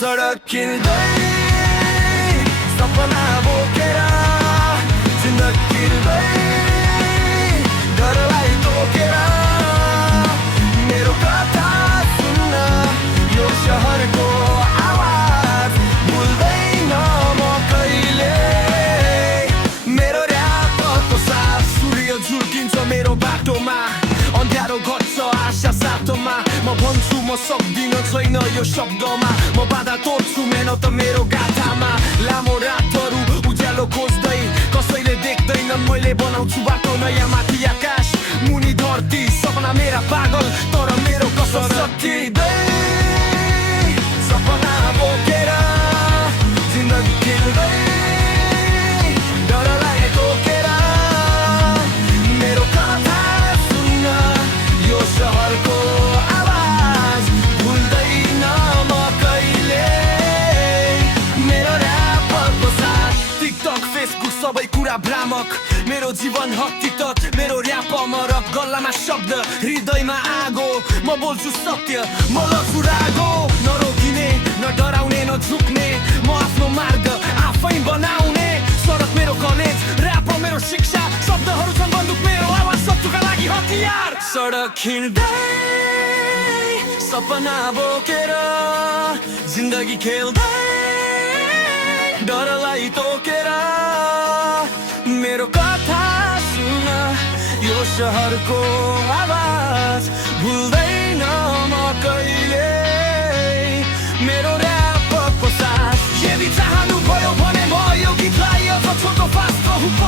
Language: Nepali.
सडक हिँड्दै सपना बोकेर जिन्दगी हिँड्दै डरलाई तोकेर मेरो कथा सुन्न यो शहरको आवाज भुल्दैन म कहिले मेरो र्यापको साथ सूर्य झुल्किन्छ मेरो बाटोमा अँध्यारो घट्छ आशा साटोमा म भन्छु म सक्दिन छैन यो शब्दमा म बाधा तोड्छु मेहनत मेरो गाथामा लामो रातहरू उज्यालो खोज्दै कसैले देख्दैन मैले बनाउँछु बाटो नयाँ माथि आकाश मुनि धरती सपना मेरा पागल तर मेरो कसम सकिँदै सपना बोकेर जिन्दगी खेल्दै डरलाई तोकेर मेरो कथा सुन्न यो शहरको आवाज भुल्दैन म कहिले मेरो र्यापको साथ टिकटक फेसबुक सबै कुरा भ्रामक मेरो जीवन हकीकत मेरो र्याप अमरक गल्लामा शब्द हृदयमा आगो म बोल्छु सत्य म लड्छु रागो नरोकिने न डराउने न झुक्ने म आफ्नो मार्ग आफै बनाउने सडक मेरो कलेज र्याप मेरो शिक्षा शब्दहरू छन् बन्दुक मेरो आवाज शत्रुका लागि हतियार सडक हिँड्दै सपना बोकेर जिन्दगी खेल्दै डरलाई तोकेर मेरो कथा सुन यो शहरको आवाज भुल्दैन म कहिले मेरो र्यापको साथ यदि चाहनु भयो भने म यो गीतलाई अझ छोटो फास्टो हुक